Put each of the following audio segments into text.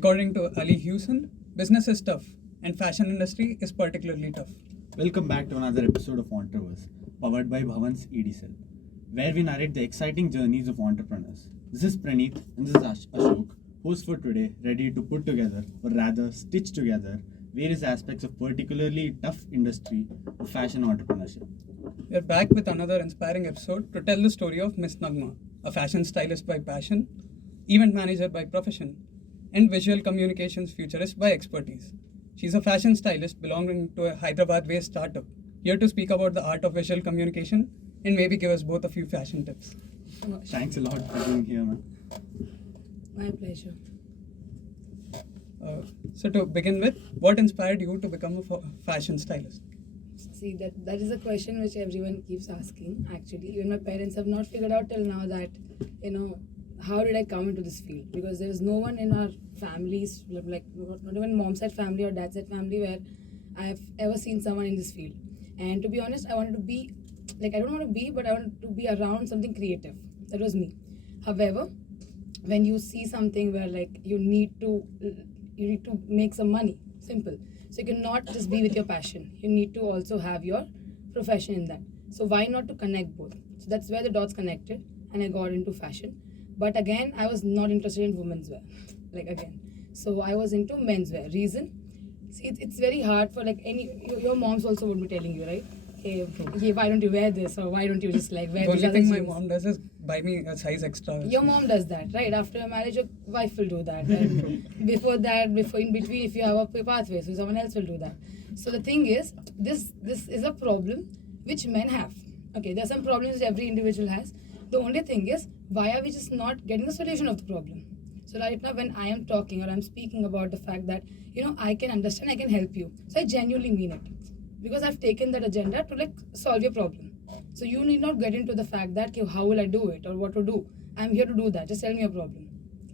According to Ali Hewson, business is tough and fashion industry is particularly tough. Welcome back to another episode of Entrepreneurial, powered by Bhavan's EDCell, where we narrate the exciting journeys of entrepreneurs. This is Praneeth and this is Ashok, host for today, ready to put together, or rather stitch together, various aspects of particularly tough industry of fashion entrepreneurship. We're back with another inspiring episode to tell the story of Miss Nagma, a fashion stylist by passion, event manager by profession, and visual communications futurist by expertise. She's a fashion stylist belonging to a Hyderabad-based startup, here to speak about the art of visual communication and maybe give us both a few fashion tips. Thanks a lot for being here, man. My pleasure. So to begin with, what inspired you to become a fashion stylist? See, that is a question which everyone keeps asking, actually. Even my parents have not figured out till now that, how did I come into this field? Because there is no one in our families, like not even mom's side family or dad's side family, where I have ever seen someone in this field. And to be honest, I wanted to be, I don't want to be, but I wanted to be around something creative. That was me. However, when you see something where you need to make some money, simple. So you cannot just be with your passion. You need to also have your profession in that. So why not to connect both? So that's where the dots connected and I got into fashion. But again, I was not interested in women's wear. So I was into men's wear. Reason? See, it's very hard for your moms also would be telling you, right? Hey, why don't you wear this, or why don't you just wear this? The only thing my mom does is buy me a size extra. Your mom does that, right? After your marriage, your wife will do that. And before in between, if you have a pathway, so someone else will do that. So the thing is, this is a problem which men have. Okay, there are some problems which every individual has. The only thing is, why are we just not getting the solution of the problem? So right now, when I am talking or I'm speaking about the fact that, I can understand, I can help you. So I genuinely mean it. Because I've taken that agenda to solve your problem. So you need not get into the fact that how will I do it or what to do. I'm here to do that. Just tell me your problem.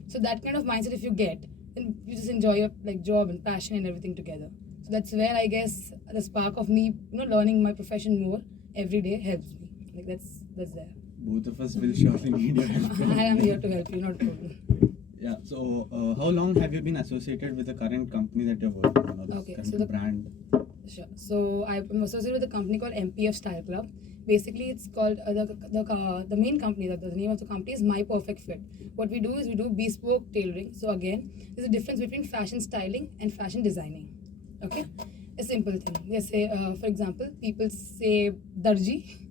So that kind of mindset if you get, then you just enjoy your job and passion and everything together. So that's where I guess the spark of me, learning my profession more every day helps me. That's there. Both of us will surely need your help. I am here to help you, not a problem. Yeah, so how long have you been associated with the current company that you're working on, or Okay, current so the brand? Sure. So I'm associated with a company called MPF Style Club. Basically, it's called the main company. The name of the company is My Perfect Fit. What we do is we do bespoke tailoring. So again, there's a difference between fashion styling and fashion designing. Okay, a simple thing. They say, for example, people say darji.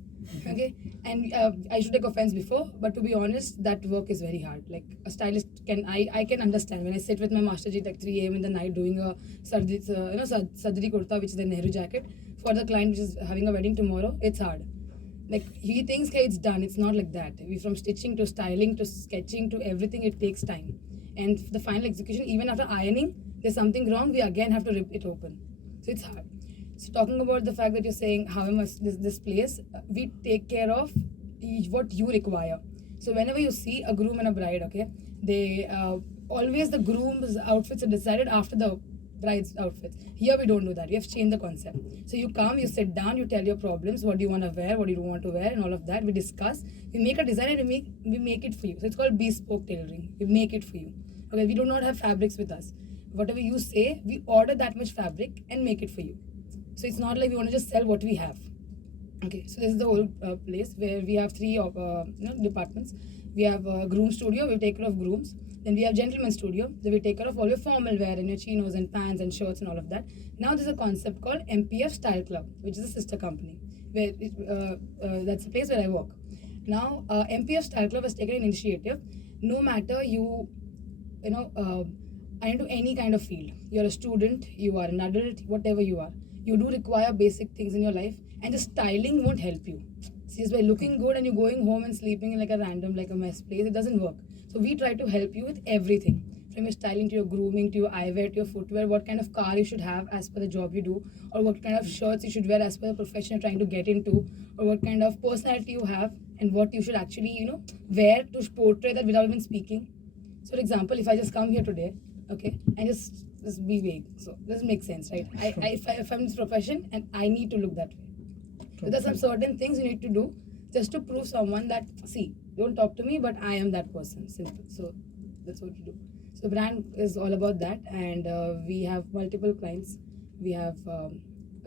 Okay, and I should take offense before, but to be honest, that work is very hard. Like a stylist I can understand when I sit with my master ji at 3 a.m. in the night doing a sadri kurta, which is the Nehru jacket for the client which is having a wedding tomorrow. It's hard. He thinks it's done. It's not like that. We from stitching to styling to sketching to everything, it takes time. And the final execution, even after ironing, there's something wrong. We again have to rip it open. So it's hard. So talking about the fact that you're saying how much this place, we take care of what you require. So whenever you see a groom and a bride, okay, they always the groom's outfits are decided after the bride's outfits. Here we don't do that. We have changed the concept. So you come, you sit down, you tell your problems, what do you want to wear, what do you want to wear, and all of that. We discuss. We make a design and we make it for you. So it's called bespoke tailoring. We make it for you. Okay, we do not have fabrics with us. Whatever you say, we order that much fabric and make it for you. So it's not like we want to just sell what we have. Okay, so this is the whole place where we have three departments. We have a groom studio, we take care of grooms. Then we have gentleman studio, so we take care of all your formal wear and your chinos and pants and shirts and all of that. Now there's a concept called MPF Style Club, which is a sister company. Where that's the place where I work. Now MPF Style Club has taken an initiative. No matter you are into any kind of field. You're a student, you are an adult, whatever you are. You do require basic things in your life, and the styling won't help you. See, just by looking good and you're going home and sleeping in a mess place, it doesn't work. So we try to help you with everything, from your styling to your grooming to your eyewear to your footwear, what kind of car you should have as per the job you do, or what kind of shirts you should wear as per the profession you're trying to get into, or what kind of personality you have, and what you should actually wear to portray that without even speaking. So, for example, if I just come here today, okay, and just be vague. So this makes sense, right? If I'm in this profession and I need to look that way. So there's some certain things you need to do just to prove someone that, see, don't talk to me, but I am that person. Simple. So that's what you do. So So brand is all about that, and we have multiple clients. We have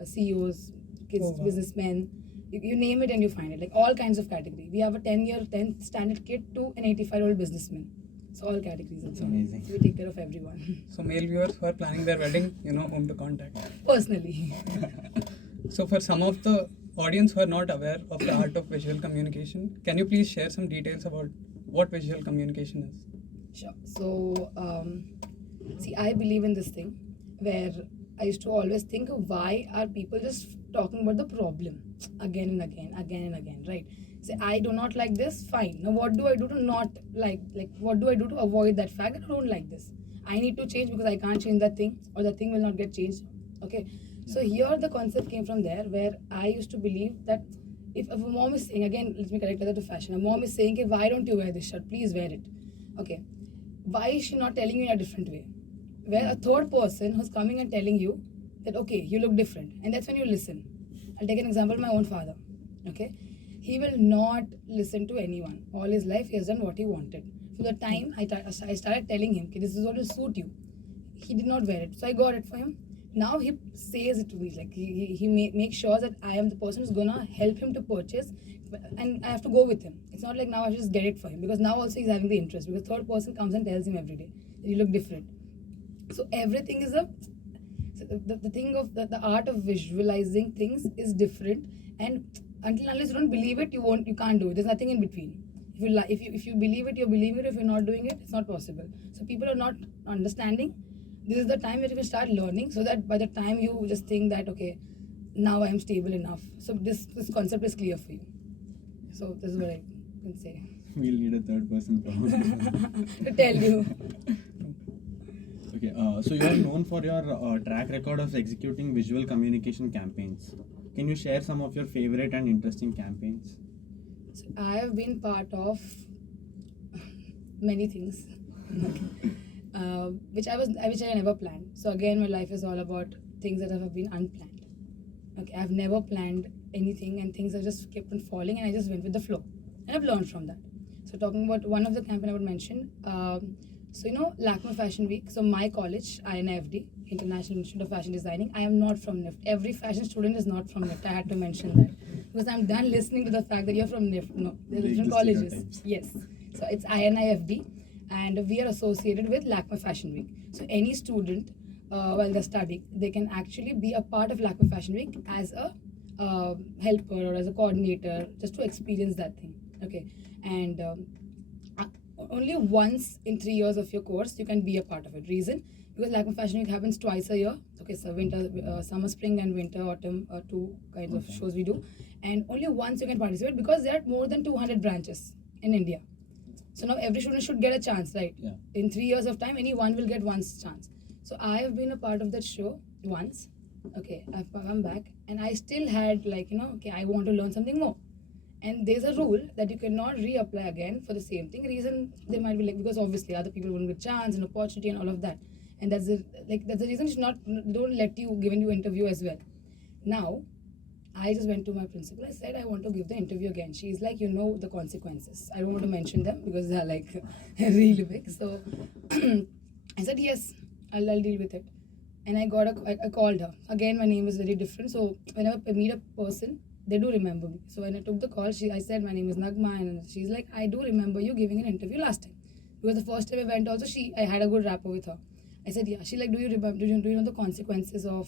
CEOs, kids, Oh, wow. businessmen. You name it and you find it. Like all kinds of category. We have a 10-year, 10th standard kid to an 85-year-old businessman. So all categories. That's amazing. So we take care of everyone. So male viewers who are planning their wedding, you know whom to contact. Personally. So for some of the audience who are not aware of the art of visual communication, can you please share some details about what visual communication is? Sure. So, see, I believe in this thing where I used to always think, why are people just talking about the problem again and again, again and again, right? Say, I do not like this, fine. Now, what do I do to not like, what do I do to avoid that fact that I don't like this? I need to change because I can't change that thing, or that thing will not get changed, okay? So, here the concept came from there where I used to believe that if a mom is saying, again, let me correct that to fashion, a mom is saying, okay, why don't you wear this shirt? Please wear it, okay? Why is she not telling you in a different way? Where a third person who's coming and telling you that, okay, you look different, and that's when you listen. I'll take an example of my own father, okay? He will not listen to anyone. All his life, he has done what he wanted. From the time I started telling him, okay, this is what will suit you, he did not wear it. So I got it for him. Now he says it to me, like he makes sure that I am the person who's gonna help him to purchase, and I have to go with him. It's not like now I just get it for him, because now also he's having the interest, because third person comes and tells him every day that you look different. So everything is the thing of the art of visualizing things is different, and until unless you don't believe it, you can't do it. There's nothing in between. If you believe it, you believe it. If you're not doing it, it's not possible. So people are not understanding. This is the time where you can start learning, so that by the time you just think that, okay, now I am stable enough. So this concept is clear for you. So this is what I can say. We'll need a third person from To tell you. Okay, so you are known for your track record of executing visual communication campaigns. Can you share some of your favorite and interesting campaigns? So I have been part of many things, which I never planned. So again, my life is all about things that have been unplanned. Okay, I've never planned anything, and things have just kept on falling, and I just went with the flow, and I've learned from that. So talking about one of the campaign I would mention, so you know, Lakme Fashion Week. So my college, INIFD, International Institute of Fashion Designing. I am not from NIFT. Every fashion student is not from NIFT. I had to mention that because I'm done listening to the fact that you're from NIFT. No, they're Big different colleges. stereotypes. Yes. So it's INIFD, and we are associated with Lakme Fashion Week. So any student, while they're studying, they can actually be a part of Lakme Fashion Week as a helper or as a coordinator, just to experience that thing. Okay, and only once in 3 years of your course you can be a part of it. Reason? Because Lakme Fashion Week happens twice a year. Okay, so winter, summer, spring, and winter, autumn, two kinds of shows we do, and only once you can participate, because there are more than 200 branches in India. So now every student should get a chance, right? Yeah. In 3 years of time, anyone will get one chance. So I have been a part of that show once. Okay, I've come back, and I still had, like, okay, I want to learn something more. And there's a rule that you cannot reapply again for the same thing. Reason, they might be like, because obviously other people won't get chance and opportunity and all of that. And that's the reason it's not, don't let you give you interview as well. Now, I just went to my principal. I said I want to give the interview again. She's like, you know the consequences. I don't want to mention them because they're like really big. So I said yes, I'll deal with it. And I called her. Again, my name is very different. So whenever I meet a person, they do remember me. So when I took the call, I said my name is Nagma, and she's like, I do remember you giving an interview last time. Because the first time I went also, I had a good rapport with her. I said, yeah. She like, do you know the consequences of,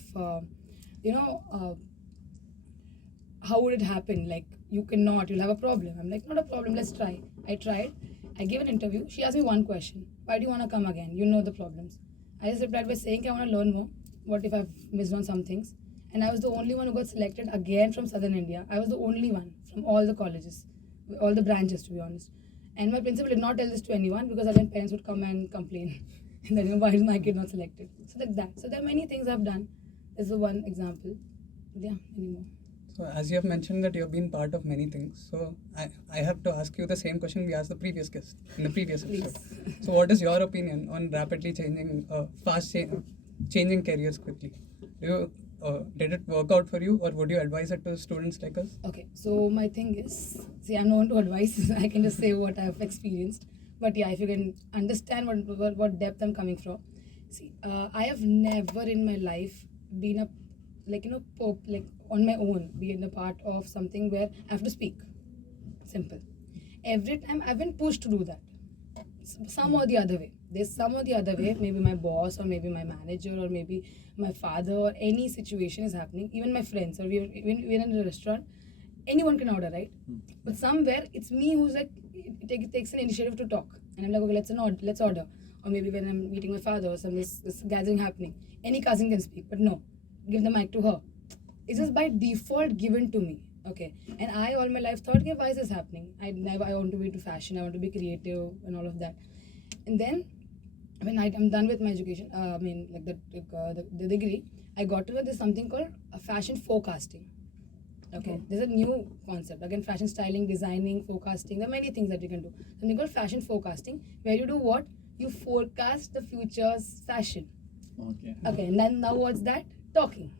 how would it happen? Like, you'll have a problem. I'm like, not a problem, let's try. I tried. I gave an interview. She asked me one question. Why do you want to come again? You know the problems. I just replied by saying, I want to learn more. What if I've missed on some things? And I was the only one who got selected again from Southern India. I was the only one from all the colleges, all the branches, to be honest. And my principal did not tell this to anyone, because again parents would come and complain that, why is my kid not selected? So like that. So there are many things I've done. This is one example. But yeah, many more. So as you have mentioned that you have been part of many things, so I have to ask you the same question we asked the previous guest in the previous episode. So what is your opinion on rapidly changing, changing careers quickly? Did it work out for you, or would you advise it to students like us? Okay, so my thing is, see, I'm not one to advise. I can just say what I've experienced. But yeah, if you can understand what depth I'm coming from. See, I have never in my life been a like on my own, being a part of something where I have to speak. Simple. Every time I've been pushed to do that, some or the other way. There's some or the other way. Maybe my boss, or maybe my manager, or maybe my father, or any situation is happening. Even my friends, or even in a restaurant, anyone can order, right? But somewhere it's me who's like it takes an initiative to talk, and I'm like, okay, let's order. Or maybe when I'm meeting my father or some this gathering happening, any cousin can speak, but no, give the mic to her. It's just by default given to me. Okay, and I all my life thought, okay, why is this happening? I want to be into fashion, I want to be creative and all of that. And then when I'm done with my education, I mean like the degree, I got to know there's something called fashion forecasting. Okay, there's a new concept. Again, fashion styling, designing, forecasting. There are many things that you can do. Something called fashion forecasting, where you do what? You forecast the future's fashion. Okay. Okay, and then now what's that? Talking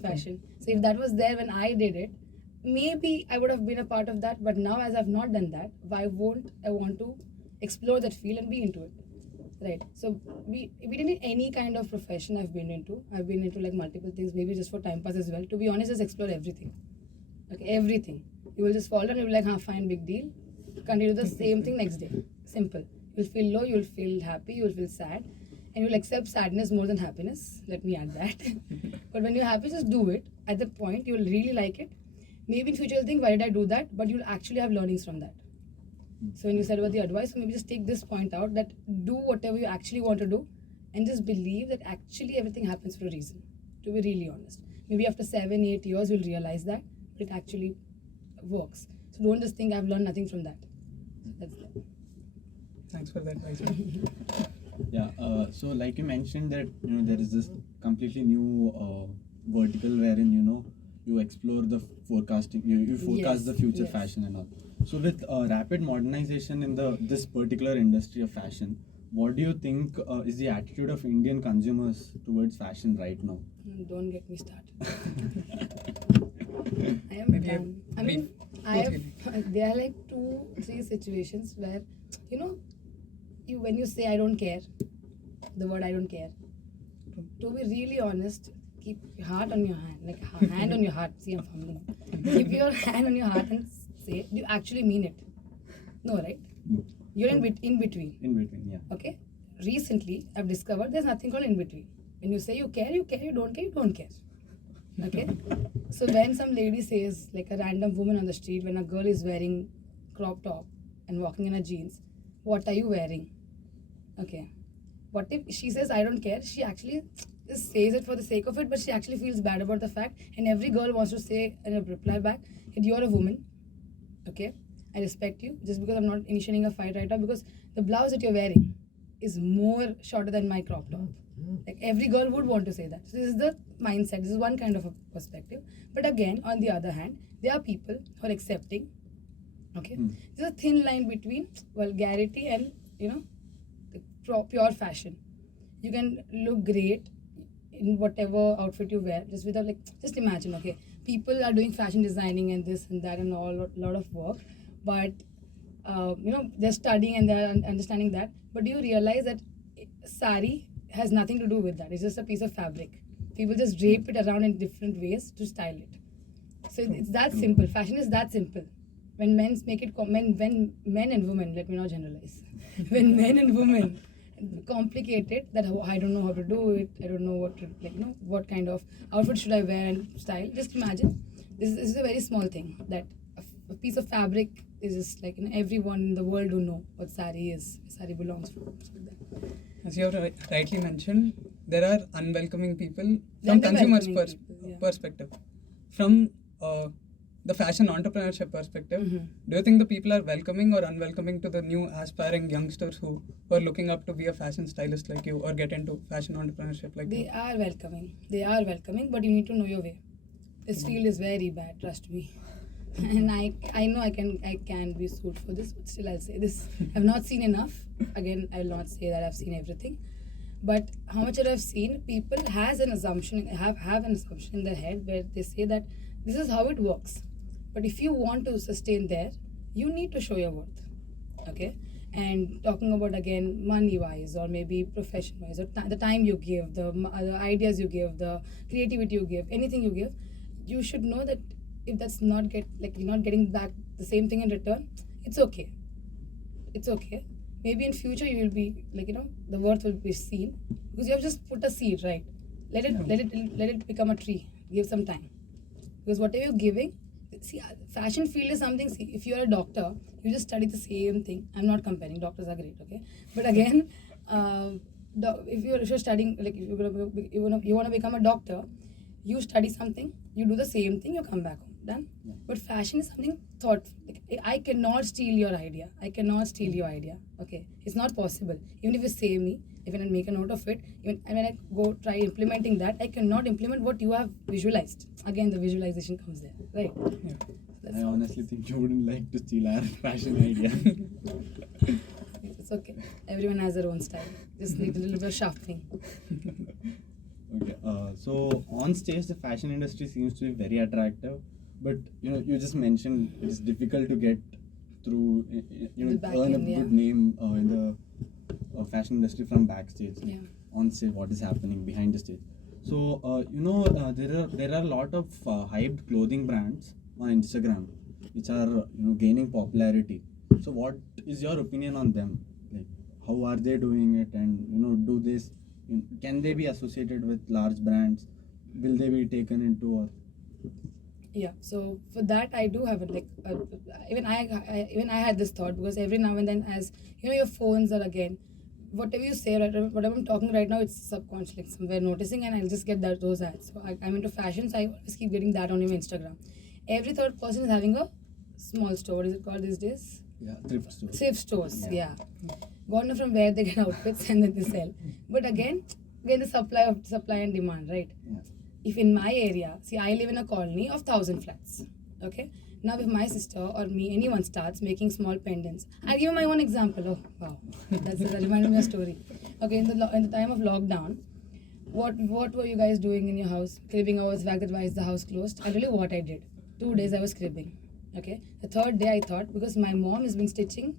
fashion. So if that was there when I did it, maybe I would have been a part of that. But now, as I've not done that, why won't I want to explore that field and be into it? Right. So we didn't any kind of profession I've been into. I've been into like multiple things, maybe just for time pass as well. To be honest, just explore everything. Okay, everything. You will just fall down. You'll be like, fine, big deal. Continue the same thing next day. Simple. You'll feel low. You'll feel happy. You'll feel sad, and you'll accept sadness more than happiness. Let me add that. But when you're happy, just do it. At the point, you'll really like it. Maybe in future you'll think, why did I do that? But you'll actually have learnings from that. So when you said about the advice, so maybe just take this point out, that do whatever you actually want to do, and just believe that actually everything happens for a reason. To be really honest, maybe after 7-8 years you'll realize that it actually works. So don't just think I've learned nothing from that. That's it. Thanks for that advice. Yeah. So like you mentioned that there is this completely new vertical wherein you explore the forecasting. You forecast Yes, the future yes. fashion and all. So with rapid modernization in this particular industry of fashion, what do you think is the attitude of Indian consumers towards fashion right now? Don't get me started. I am Maybe a done. I mean, there are like 2-3 situations where when you say I don't care, the word I don't care. To be really honest, keep your heart on your hand, like hand on your heart. See, I'm fumbling. Keep your hand on your heart and say, do you actually mean it? No, right? You're in between. In between, yeah. Okay. Recently, I've discovered there's nothing called in between. When you say you care, you care. You don't care. Okay. So when some lady says, like a random woman on the street, when a girl is wearing crop top and walking in her jeans, what are you wearing? Okay. What if she says I don't care? She actually just says it for the sake of it, but she actually feels bad about the fact. And every girl wants to say in a reply back, hey, you're a woman. Okay. I respect you, just because I'm not initiating a fight right now, because the blouse that you're wearing is more shorter than my crop top. Like every girl would want to say that. So this is the mindset. This is one kind of a perspective. But again, on the other hand, there are people who are accepting. Okay, there's a thin line between vulgarity and pure fashion. You can look great in whatever outfit you wear, just without just imagine. Okay, people are doing fashion designing and this and that and all lot of work, but they're studying and they're understanding that. But do you realize that sari has nothing to do with that? It's just a piece of fabric. People just drape it around in different ways to style it. So it's that simple. Fashion is that simple. When men make it, when men and women, let me not generalize. When men and women complicate it, that I don't know how to do it, I don't know what to what kind of outfit should I wear and style. Just imagine, this is a very small thing, that a piece of fabric is just everyone in the world who know what sari is. Sari belongs to. As you have rightly mentioned, there are unwelcoming people from consumers' perspective. From the fashion entrepreneurship perspective, do you think the people are welcoming or unwelcoming to the new aspiring youngsters who are looking up to be a fashion stylist like you or get into fashion entrepreneurship like you? They are welcoming, but you need to know your way. This field is very bad, trust me. And I know I can be suited for this, but still I'll say this. I've not seen enough. Again, I will not say that I've seen everything. But how much I've seen, people have an assumption in their head where they say that this is how it works. But if you want to sustain there, you need to show your worth. Okay? And talking about again money wise or maybe profession wise or the time you give, the ideas you give, the creativity you give, anything you give, you should know that if that's not you're not getting back the same thing in return, it's okay. It's okay. Maybe in future you will be the worth will be seen because you have just put a seed, right? Let it become a tree. Give some time, because whatever you're giving, see, fashion field is something. See, if you're a doctor, you just study the same thing. I'm not comparing. Doctors are great, okay? But again, if you're studying, like if you want to become a doctor, you study something, you do the same thing, you come back home, done. Yeah. But fashion is something thought. Like, I cannot steal your idea. I cannot steal your idea. Okay, it's not possible. Even if you say me, even I make a note of it, even when I go try implementing that, I cannot implement what you have visualized. Again, the visualization comes there, right? Yeah. That's I all. honestly think you wouldn't like to steal our fashion idea. It's okay. Everyone has their own style. Just need a little bit of sharpening. Okay, so on stage, the fashion industry seems to be very attractive, but you just mentioned it's difficult to get through, The back earn a end, yeah. good name in the fashion industry from backstage. Yeah. On stage, what is happening behind the stage. So there are a lot of hyped clothing brands on Instagram which are gaining popularity. So what is your opinion on them? Like, how are they doing it, and do this? Can they be associated with large brands? Will they be taken into or? Yeah, so for that I do have it. Even I had this thought, because every now and then, as your phones are again, whatever you say, right, whatever I'm talking right now, it's subconscious, like somewhere noticing, and I'll just get those ads. So I'm into fashion, so I always keep getting that on your Instagram. Every third person is having a small store. What is it called these days? Yeah, thrift stores. Thrift stores. Yeah. Yeah. God knows from where they get outfits and then they sell. But again the supply and demand, right? Yeah. If in my area, see, I live in a colony of 1,000 flats. Okay. Now, if my sister or me, anyone starts making small pendants, I'll give you my own example. Oh, wow, that reminded me of a story. Okay, in the time of lockdown, what were you guys doing in your house? Cribbing over the fact that why is the house closed? I'll tell you what I did. 2 days I was cribbing. Okay, the third day I thought, because my mom has been stitching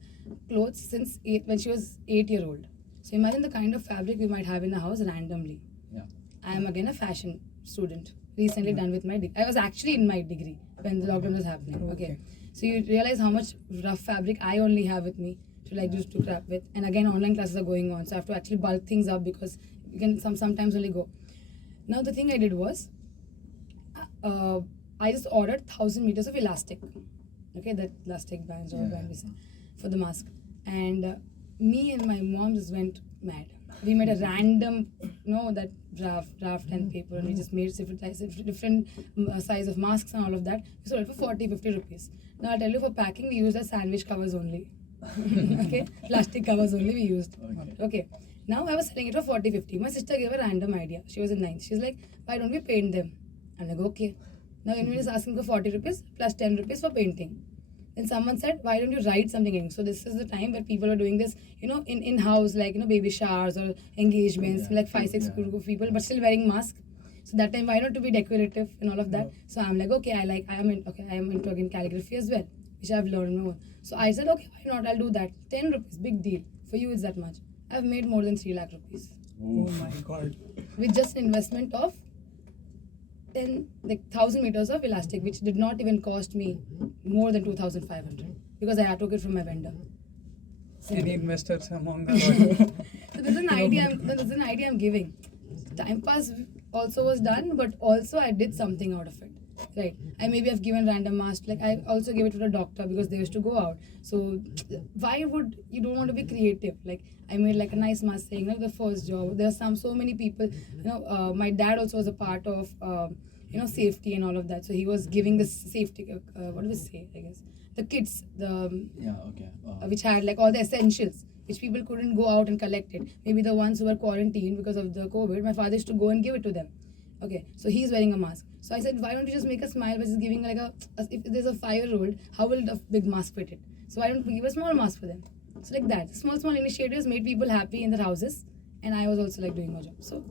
clothes since when she was 8-year-old. So imagine the kind of fabric we might have in the house randomly. Yeah. I am again a fashion student, recently done with my degree. I was actually in my degree when the lockdown was happening. Okay. So you realize how much rough fabric I only have with me to just to crap with. And again, online classes are going on, so I have to actually bulk things up because you can sometimes only go. Now the thing I did was, I just ordered 1,000 meters of elastic. Okay, that elastic bands or band we say, for the mask. And me and my mom just went mad. We made a random, that draft and paper, and we just made different size of masks and all of that. We sold it for 40-50 rupees. Now I'll tell you, for packing we used as sandwich covers only. Okay, plastic covers only we used. Okay. Now I was selling it for 40-50. My sister gave a random idea. She was in 9th. She's like, why don't we paint them? I'm like, okay. Now anyone is asking for 40 rupees plus 10 rupees for painting. Then someone said, why don't you write something in? So this is the time where people are doing this, in-house, like, baby showers or engagements, like 5-6 group of people, but still wearing masks. So that time, why not to be decorative and all of that? So I'm like, okay, I am into again calligraphy as well, which I've learned more. So I said, okay, why not? I'll do that. 10 rupees, big deal. For you, it's that much. I've made more than 3 lakh rupees. Oh my god. With just an investment of 1,000 meters of elastic, which did not even cost me more than 2,500 because I took it from my vendor. Any investors among the audience? So there's an idea I'm giving. Time pass also was done, but also I did something out of it. Right. I've given random masks. Like I also gave it to the doctor because they used to go out. So why would you don't want to be creative? Like I made like a nice mask saying, the first job. There are so many people. My dad also was a part of safety and all of that. So he was giving this safety. What do we say? I guess the kits. Which had like all the essentials, which people couldn't go out and collect it. Maybe the ones who were quarantined because of the COVID, my father used to go and give it to them. Okay, so he's wearing a mask. So I said, why don't you just make a smile by just giving like if there's a 5-year-old, how will a big mask fit it? So why don't we give a small mask for them? So like that, small initiatives made people happy in their houses, and I was also like doing my job. So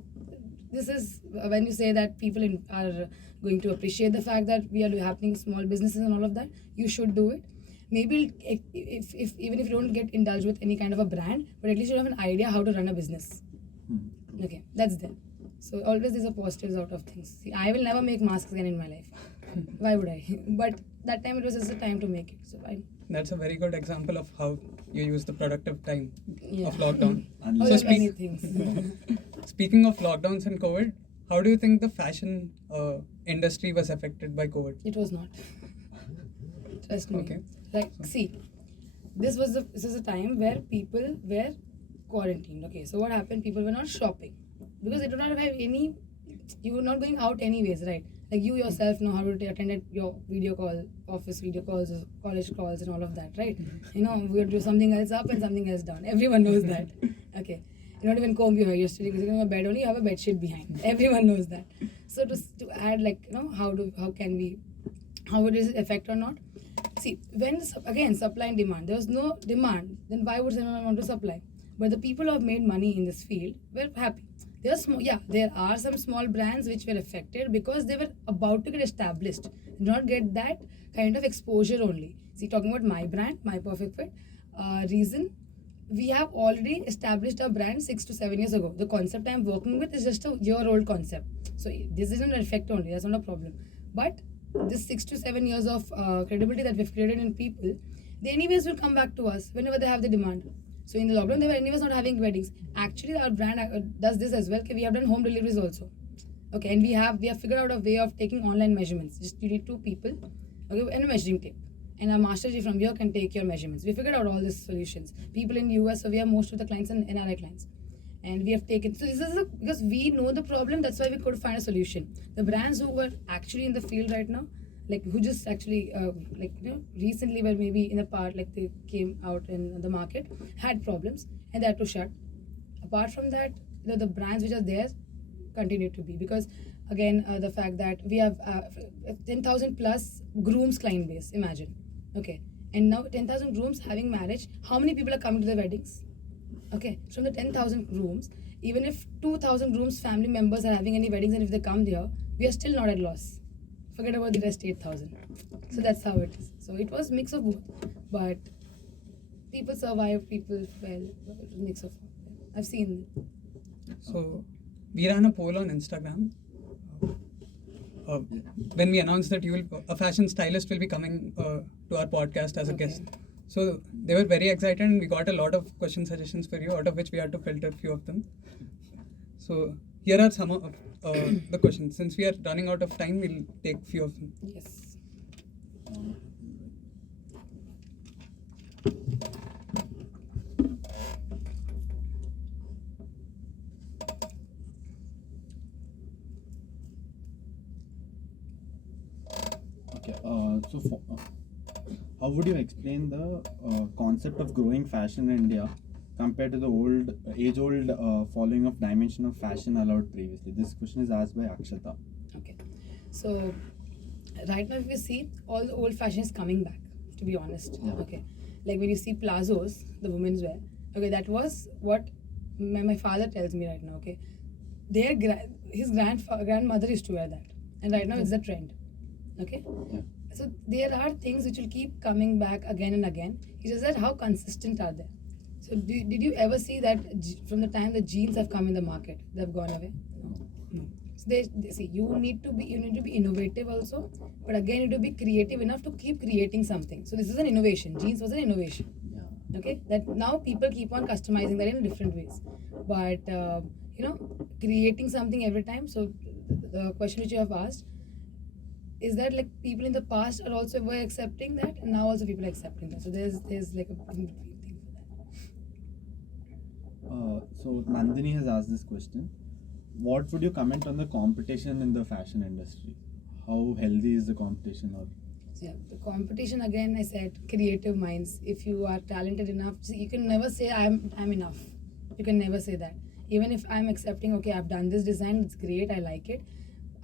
this is when you say that people are going to appreciate the fact that we are happening small businesses and all of that, you should do it. maybe if even if you don't get indulged with any kind of a brand, but at least you have an idea how to run a business. Okay, that's there. So always there's a positives out of things. See, I will never make masks again in my life. Why would I? But that time it was just the time to make it. So fine. That's a very good example of how you use the productive time Yeah. of lockdown. All So the many things. speaking of lockdowns and COVID, how do you think the fashion industry was affected by COVID? It was not. Trust me. Okay. Like, see, this is a time where people were quarantined. Okay, so what happened? People were not shopping because they do not have any. You were not going out anyways, right? Like you yourself know how to attend your video call, office video calls, college calls, and all of that, right? You know, we'll do something else up and something else down. Everyone knows that. Okay. You don't even comb your hair. You're sitting in a bed only. You have a bed sheet behind. Everyone knows that. So to add, like, you know, how it is affect or not. See, when again supply and demand, there was no demand, then why would someone want to supply? But the people who have made money in this field were happy. There are some small brands which were affected because they were about to get established, did not get that kind of exposure only. See, talking about my brand, My Perfect Fit, reason we have already established our brand 6 to 7 years ago. The concept I'm working with is just a year-old concept. So this isn't an effect only, that's not a problem. But this 6 to 7 years of credibility that we've created in people, they anyways will come back to us whenever they have the demand. So in the lockdown, they were anyways not having weddings. Actually, our brand does this as well. Okay, we have done home deliveries also. Okay, and we have figured out a way of taking online measurements. Just you need 2 people, okay, and a measuring tape. And our master G from here can take your measurements. We figured out all these solutions. People in US, so we have most of the clients and NRI clients. And we have taken, so this is because we know the problem, that's why we could find a solution. The brands who were actually in the field right now, like who just actually recently were maybe in the part, like they came out in the market, had problems and they had to shut. Apart from that, the brands which are there continue to be, because again the fact that we have 10,000 plus grooms client base, imagine. Okay, and now 10,000 grooms having marriage, how many people are coming to the weddings? Okay, from the 10,000 grooms, even if 2,000 grooms family members are having any weddings and if they come there, we are still not at loss. Forget about the rest 8,000. So that's how it is. So it was mix of both, but people survived, people fell. It was a mix of both. I've seen it. So we ran a poll on Instagram. When we announced that a fashion stylist will be coming to our podcast as a guest. So they were very excited and we got a lot of question suggestions for you, out of which we had to filter a few of them. So here are some of the questions. Since we are running out of time, we'll take a few of them. Yes. Okay, how would you explain the concept of growing fashion in India compared to the age-old following of dimension of fashion allowed previously? This question is asked by Akshata. Okay. So right now, if you see, all the old fashion is coming back, to be honest. Yeah. Okay. Like when you see plazos, the women's wear. Okay, that was what my father tells me right now. Okay, his grandmother used to wear that, and right now it's the trend. Okay. Yeah. So there are things which will keep coming back again and again. It's just that how consistent are they? So did you ever see that from the time the jeans have come in the market, they've gone away? No. So they see, you need to be innovative also, but again you need to be creative enough to keep creating something. So this is an innovation. Jeans was an innovation. Yeah. Okay, that now people keep on customizing that in different ways, but creating something every time. So the question which you have asked is that, like, people in the past are also were accepting that, and now also people are accepting that. So there's like a in between thing for that. So Nandini has asked this question. What would you comment on the competition in the fashion industry? How healthy is the competition? Or So yeah, the competition, again, I said, creative minds. If you are talented enough, see, you can never say I'm enough. You can never say that. Even if I'm accepting, okay, I've done this design, it's great, I like it,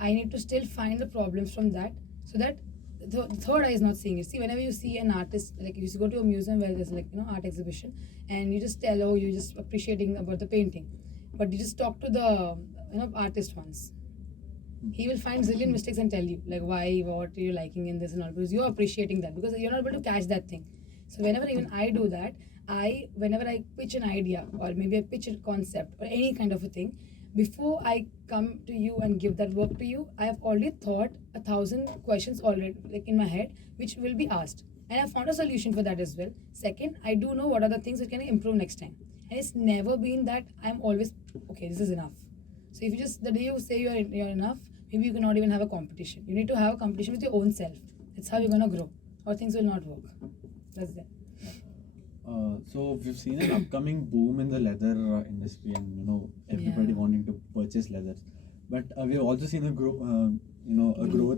I need to still find the problems from that, so that the third eye is not seeing it. See, whenever you see an artist, like you go to a museum where there's art exhibition, and you just tell, oh, you're just appreciating about the painting, but you just talk to the artist once. He will find zillion mistakes and tell you, like, why, what are you liking in this and all, because you're appreciating that, because you're not able to catch that thing. So whenever even I do that, whenever I pitch an idea or maybe I pitch a concept or any kind of a thing, before I come to you and give that work to you, I have already thought 1,000 questions already like in my head, which will be asked, and I found a solution for that as well. Second, I do know what are the things which can improve next time, and it's never been that I'm always okay. This is enough. So if you just the day you say you're enough, maybe you cannot even have a competition. You need to have a competition with your own self. That's how you're gonna grow, or things will not work. That's that. So we've seen an upcoming boom in the leather industry, and everybody Yeah. wanting to purchase leathers. But we've also seen a growth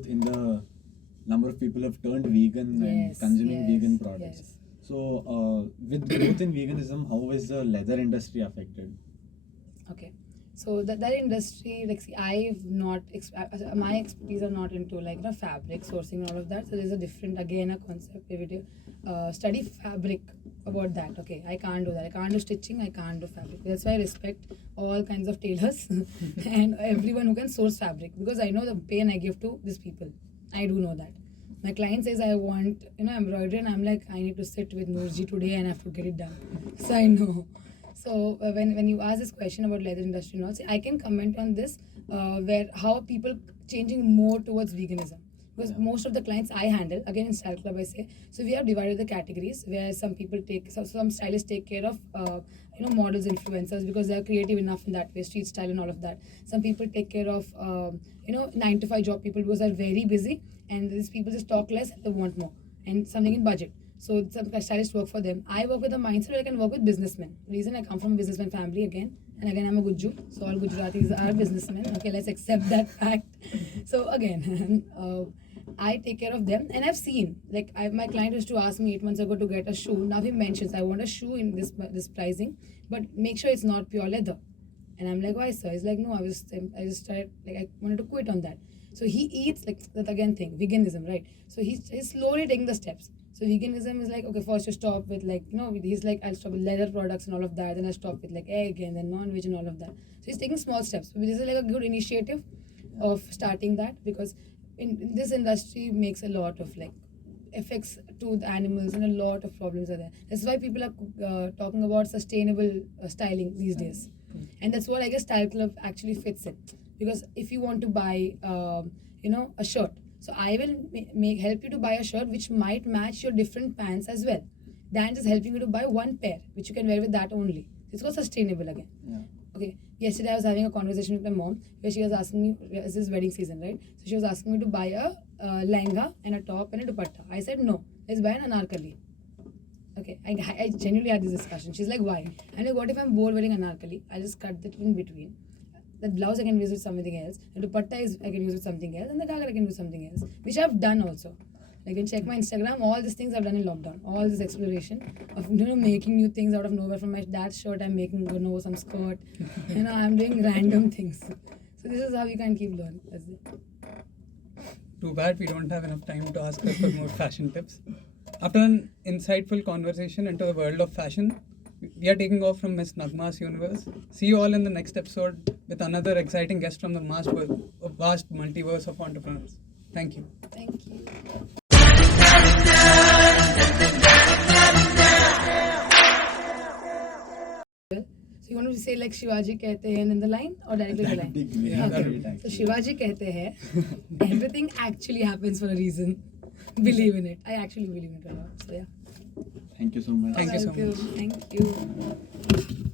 in the number of people who have turned vegan and Yes, consuming yes, vegan products. yes. So with growth in veganism, how is the leather industry affected? Okay, so that industry, like, see, I've not my expertise are not into like fabric sourcing and all of that. So there's a different again a concept. If you study fabric about that, okay, I can't do that. I can't do stitching. I can't do fabric. That's why I respect all kinds of tailors and everyone who can source fabric, because I know the pain I give to these people. I do know that. My client says I want embroidery, and I'm like, I need to sit with Noorji today and I have to get it done. So I know. So when you ask this question about leather industry and all, see, I can comment on this where how people changing more towards veganism, because most of the clients I handle again in Style Club I say, so we have divided the categories where some people take some stylists take care of models, influencers, because they are creative enough in that way, street style and all of that. Some people take care of 9 to 5 job people because they're very busy, and these people just talk less and they want more and something in budget. So some stylists work for them. I work with a mindset where I can work with businessmen. Reason I come from a businessman family again, and again I'm a Gujju, so all Gujaratis are businessmen. Okay, let's accept that fact. So again, I take care of them, and I've seen like my client used to ask me 8 months ago to get a shoe. Now he mentions I want a shoe in this pricing, but make sure it's not pure leather. And I'm like, why, sir? He's like, no, I just started like I wanted to quit on that. So he eats like that again thing, veganism, right? So he's slowly taking the steps. So veganism is like, okay, first you stop with like, he's like, I'll stop with leather products and all of that. Then I stop with like egg and then non-veg and all of that. So he's taking small steps. So this is like a good initiative of starting that, because in this industry makes a lot of like effects to the animals, and a lot of problems are there. That's why people are talking about sustainable styling these days. And that's what I guess Style Club actually fits in. Because if you want to buy, a shirt, so I will help you to buy a shirt which might match your different pants as well, than just helping you to buy one pair which you can wear with that only. It's called sustainable again. Yeah. Okay. Yesterday I was having a conversation with my mom where she was asking me, this is wedding season, right? So she was asking me to buy a lehenga and a top and a dupatta. I said no, let's buy an anarkali. Okay, I genuinely had this discussion. She's like, why? I'm like, what if I'm bored wearing anarkali? I'll just cut it in between. The blouse I can use with something else. The dupatta I can use with something else, and the gagra I can use something else, which I've done also. You can check my Instagram. All these things I've done in lockdown. All this exploration of making new things out of nowhere. From my dad's shirt, I'm making some skirt. I'm doing random things. So this is how you can keep learning. That's it. Too bad we don't have enough time to ask her for more fashion tips. After an insightful conversation into the world of fashion, we are taking off from Miss Nagma's universe. See you all in the next episode with another exciting guest from the vast multiverse of entrepreneurs. Thank you. Thank you. So you want to say like Shivaji kehte hain in the line or directly the line? Yeah, that Okay. would be So Shivaji kehte hain, everything actually happens for a reason. Believe in it. I actually believe in it a lot. So yeah. Thank you so much. Thank you so much. Thank you.